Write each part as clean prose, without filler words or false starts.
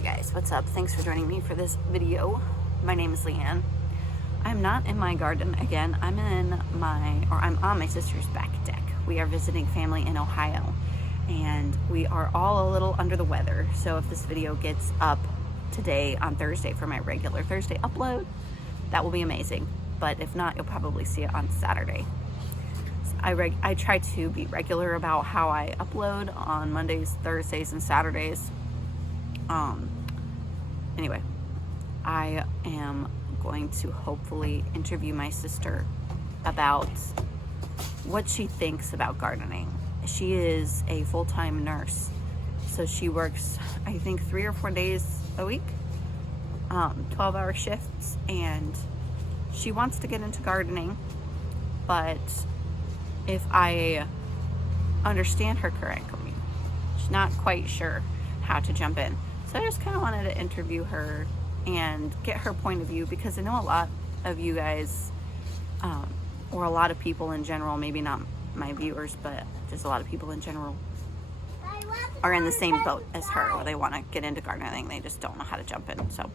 Hey guys, what's up? Thanks for joining me for this video. My name is Leanne. I'm not in my garden again. I'm on my sister's back deck. We are visiting family in Ohio and we are all a little under the weather. So if this video gets up today on Thursday for my regular Thursday upload, that will be amazing. But if not, you'll probably see it on Saturday. I try to be regular about how I upload on Mondays, Thursdays, and Saturdays. Anyway, I am going to hopefully interview my sister about what she thinks about gardening. She is a full-time nurse, so she works, I think, 3 or 4 days a week, 12-hour shifts, and she wants to get into gardening, but if I understand her correctly, she's not quite sure how to jump in. So I just kind of wanted to interview her and get her point of view, because I know a lot of you guys, or a lot of people in general, maybe not my viewers, but just a lot of people in general are in the same boat as her, where they want to get into gardening, they just don't know how to jump in. So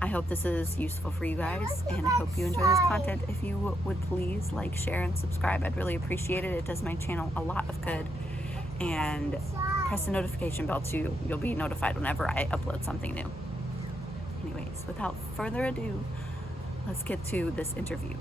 I hope this is useful for you guys, and I hope you enjoy this content. If you would please like, share, and subscribe, I'd really appreciate it. It does my channel a lot of good. And press the notification bell too. You'll be notified whenever I upload something new. Anyways, without further ado, let's get to this interview.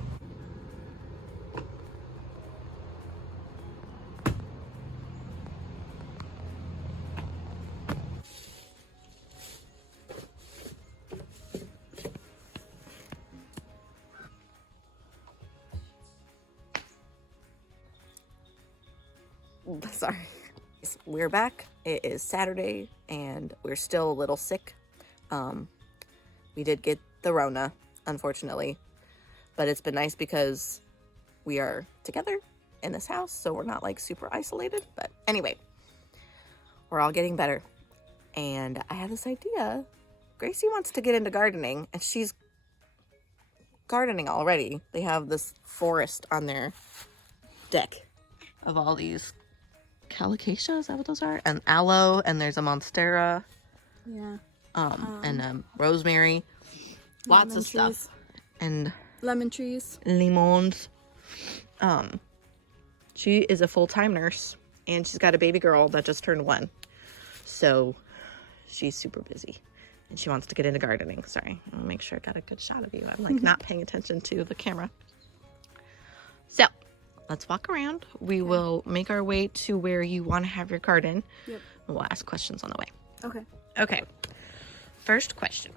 Sorry. We're back. It is Saturday and we're still a little sick. We did get the Rona, unfortunately, but it's been nice because we are together in this house, so we're not like super isolated. But anyway, we're all getting better. And I have this idea. Gracie wants to get into gardening, and she's gardening already. They have this forest on their deck of all these calicacia, is that what those are? And aloe, and there's a monstera. Yeah. And rosemary. Lots of stuff. And lemon trees. Limons. She is a full-time nurse, and she's got a baby girl that just turned 1. So she's super busy. And she wants to get into gardening. Sorry, I'll make sure I got a good shot of you. I'm like not paying attention to the camera. So let's walk around. We will make our way to where you want to have your garden. Yep. We'll ask questions on the way. Okay. Okay. First question.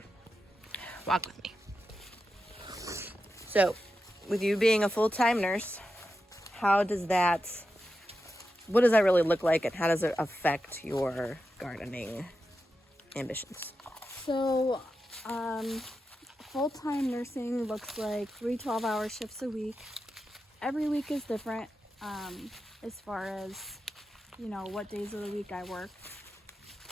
Walk with me. So, with you being a full-time nurse, what does that really look like, and how does it affect your gardening ambitions? So, full-time nursing looks like 3 12-hour shifts a week. Every week is different, as far as, what days of the week I work.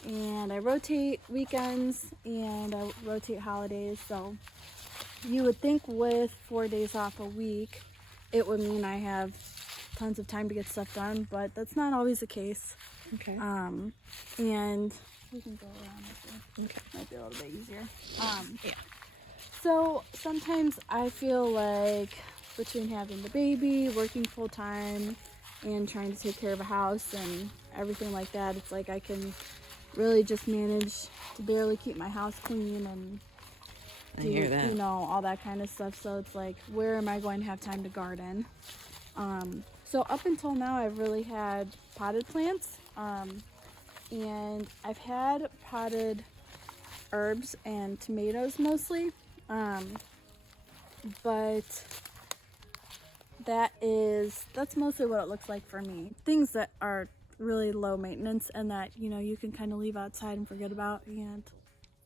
And I rotate weekends and I rotate holidays. So you would think with 4 days off a week, it would mean I have tons of time to get stuff done, but that's not always the case. Okay. And we can go around this. Okay. Might be a little bit easier. Yeah. So sometimes I feel like between having the baby, working full time, and trying to take care of a house and everything like that, it's like I can really just manage to barely keep my house clean and do, all that kind of stuff. So it's like, where am I going to have time to garden? So up until now, I've really had potted plants, and I've had potted herbs and tomatoes mostly, but that's mostly what it looks like for me. Things that are really low maintenance and that you can kind of leave outside and forget about, and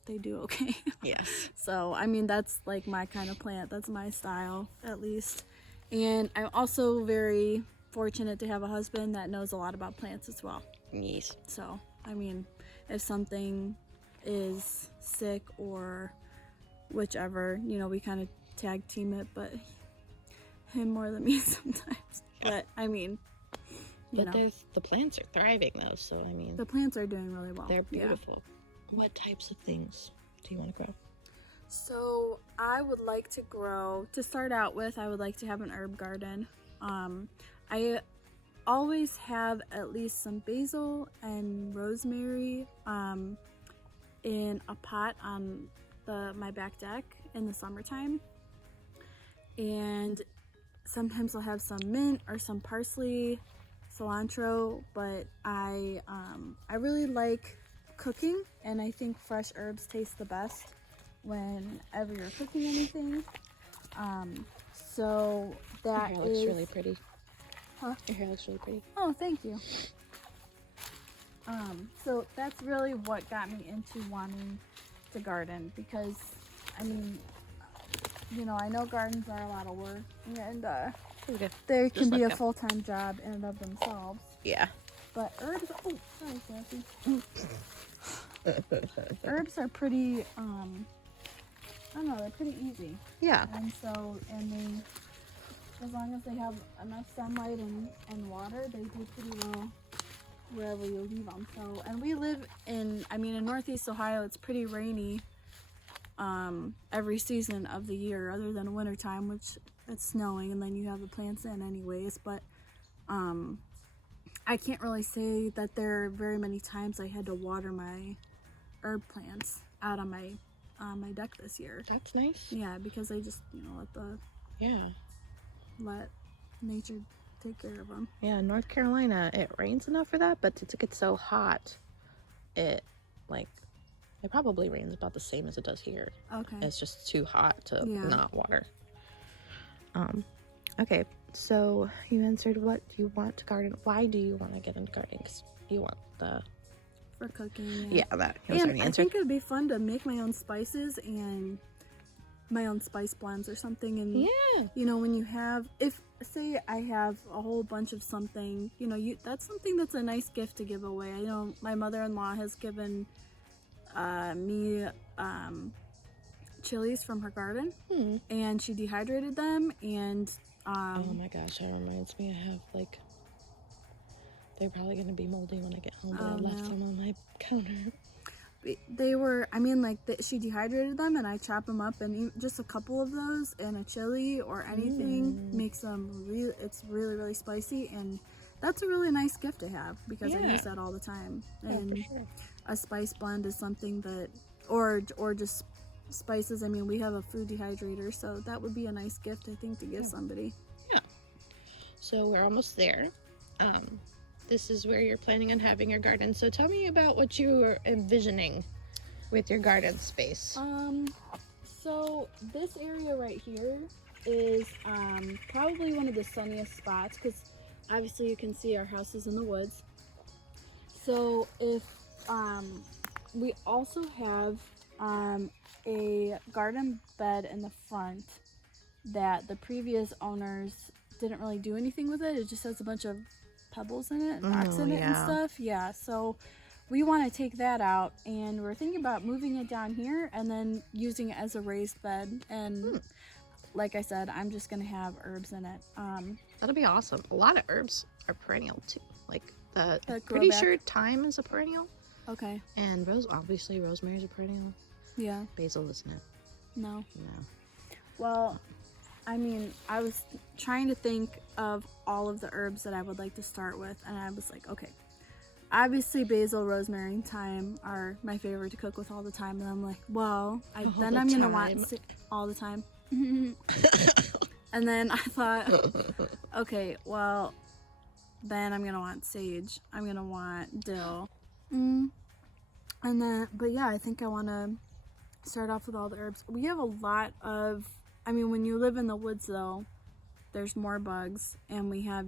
they do okay. Yes. So I mean, that's like my kind of plant. That's my style, at least. And I'm also very fortunate to have a husband that knows a lot about plants as well. Yes. So I mean, if something is sick or whichever, we kind of tag team it, but him more than me sometimes. Yeah. But I mean, the plants are thriving though, so I mean, the plants are doing really well. They're beautiful. what types of things do you want to grow? So I would like to grow, to start out with, I would like to have an herb garden. I always have at least some basil and rosemary in a pot on my back deck in the summertime. And sometimes I'll have some mint or some parsley, cilantro, but I really like cooking, and I think fresh herbs taste the best whenever you're cooking anything. So that Your hair looks really pretty. Huh? Your hair looks really pretty. Oh, thank you. So that's really what got me into wanting to garden, because I mean, you know, I know gardens are a lot of work, and they can be a full-time job in and of themselves. Yeah. But herbs, oh, sorry, Sassy. Herbs are pretty, I don't know, they're pretty easy. Yeah. And so, as long as they have enough sunlight and water, they do pretty well wherever you leave them. So, and we live in Northeast Ohio, it's pretty rainy every season of the year, other than wintertime, which it's snowing, and then you have the plants in anyways. But I can't really say that there are very many times I had to water my herb plants out on my deck this year. That's nice. Yeah, because I just, let nature take care of them. Yeah, in North Carolina, it rains enough for that, but to get so hot, it probably rains about the same as it does here. Okay. It's just too hot to not water. Okay, so you answered what you want to garden. Why do you want to get into gardening? 'Cause you want for cooking. Yeah, that was and already I answered. think it'd be fun to make my own spices and my own spice blends or something. And you know, when you have, if say I have a whole bunch of something, you know, that's something that's a nice gift to give away. I know my mother-in-law has given me chilies from her garden, and she dehydrated them, and oh my gosh, that reminds me, I have they're probably gonna be moldy when I get home, but I left them on my counter. They were, she dehydrated them, and I chop them up, and just a couple of those in a chili or anything makes them it's really, really spicy, and that's a really nice gift to have, because I use that all the time. And for sure. A spice blend is something that, or just spices. I mean, we have a food dehydrator, so that would be a nice gift, I think, to give somebody. Yeah. So we're almost there. This is where you're planning on having your garden. So tell me about what you are envisioning with your garden space. So this area right here is probably one of the sunniest spots, because obviously you can see our house is in the woods. So if we also have a garden bed in the front that the previous owners didn't really do anything with it. It just has a bunch of pebbles in it, rocks in it and stuff. Yeah, so we want to take that out, and we're thinking about moving it down here and then using it as a raised bed. And like I said, I'm just gonna have herbs in it. That'll be awesome. A lot of herbs are perennial too. I'm pretty sure thyme is a perennial. Okay. And obviously rosemary's a perennial. Yeah. Basil isn't it? No. No. Well, I mean, I was trying to think of all of the herbs that I would like to start with, and I was like, okay, obviously basil, rosemary, and thyme are my favorite to cook with all the time. And I'm like, well, I'm gonna want all the time. And then I thought, okay, well, then I'm gonna want sage. I'm gonna want dill. And then, but yeah, I think I want to start off with all the herbs. We have a lot of, when you live in the woods though, there's more bugs, and we have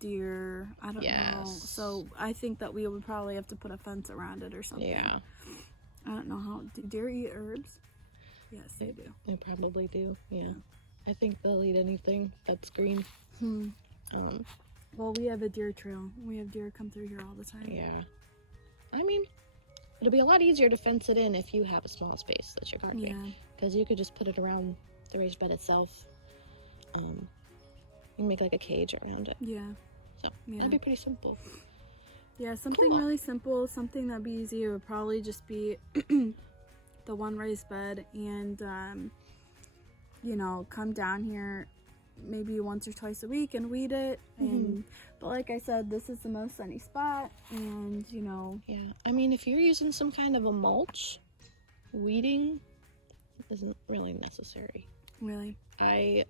deer. I don't know. So I think that we would probably have to put a fence around it or something. Yeah. I don't know how. Do deer eat herbs? Yes, they do. They probably do. Yeah. I think they'll eat anything that's green. Well, we have a deer trail. We have deer come through here all the time. Yeah. It'll be a lot easier to fence it in if you have a small space that you're gardening. Yeah. Because you could just put it around the raised bed itself. You can make a cage around it. Yeah. So that'd be pretty simple. Yeah, something Cool. really simple, something that'd be easy. It would probably just be the one raised bed, and you know, come down here maybe once or twice a week and weed it. And but like I said, this is the most sunny spot, and you know. Yeah, I mean, if you're using some kind of a mulch, weeding isn't really necessary. Really? I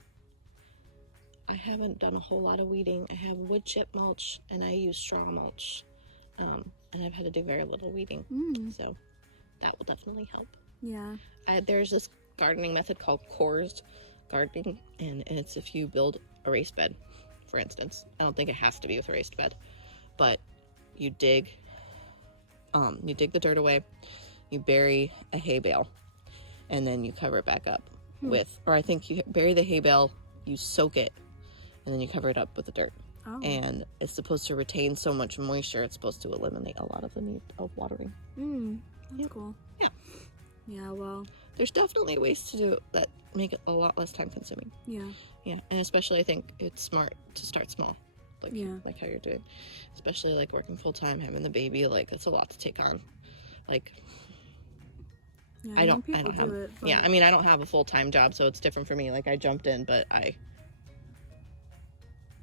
haven't done a whole lot of weeding. I have wood chip mulch and I use straw mulch, and I've had to do very little weeding, so that will definitely help. Yeah. There's this gardening method called cores gardening, and it's if you build a raised bed, for instance. I don't think it has to be with a raised bed, but you dig the dirt away, you bury a hay bale, and then you cover it back up with, or I think you bury the hay bale, you soak it, and then you cover it up with the dirt. Oh. And it's supposed to retain so much moisture, it's supposed to eliminate a lot of the need of watering. That's cool. Yeah. Yeah, well. There's definitely ways to do it that make it a lot less time consuming. Yeah. Yeah, and especially I think it's smart to start small, like how you're doing, especially like working full time, having the baby. Like that's a lot to take on. Like Yeah, I don't people have. do it, but Yeah, I mean I don't have a full time job, so it's different for me. Like I jumped in, but I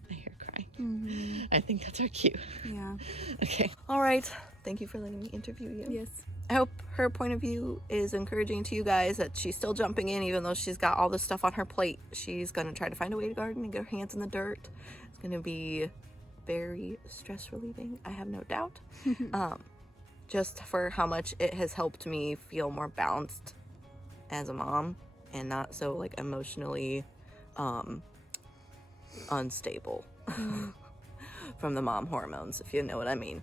hear crying. I think that's our cue. Yeah. Okay. All right. Thank you for letting me interview you. Yes. I hope her point of view is encouraging to you guys, that she's still jumping in even though she's got all this stuff on her plate. She's going to try to find a way to garden and get her hands in the dirt. It's going to be very stress relieving, I have no doubt. Just for how much it has helped me feel more balanced as a mom and not so like emotionally unstable from the mom hormones, if you know what I mean.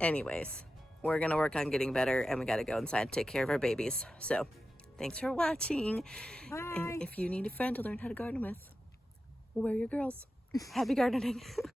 Anyways, we're gonna work on getting better, and we gotta go inside and take care of our babies. So thanks for watching. Bye. And if you need a friend to learn how to garden with, we're your girls. Happy gardening.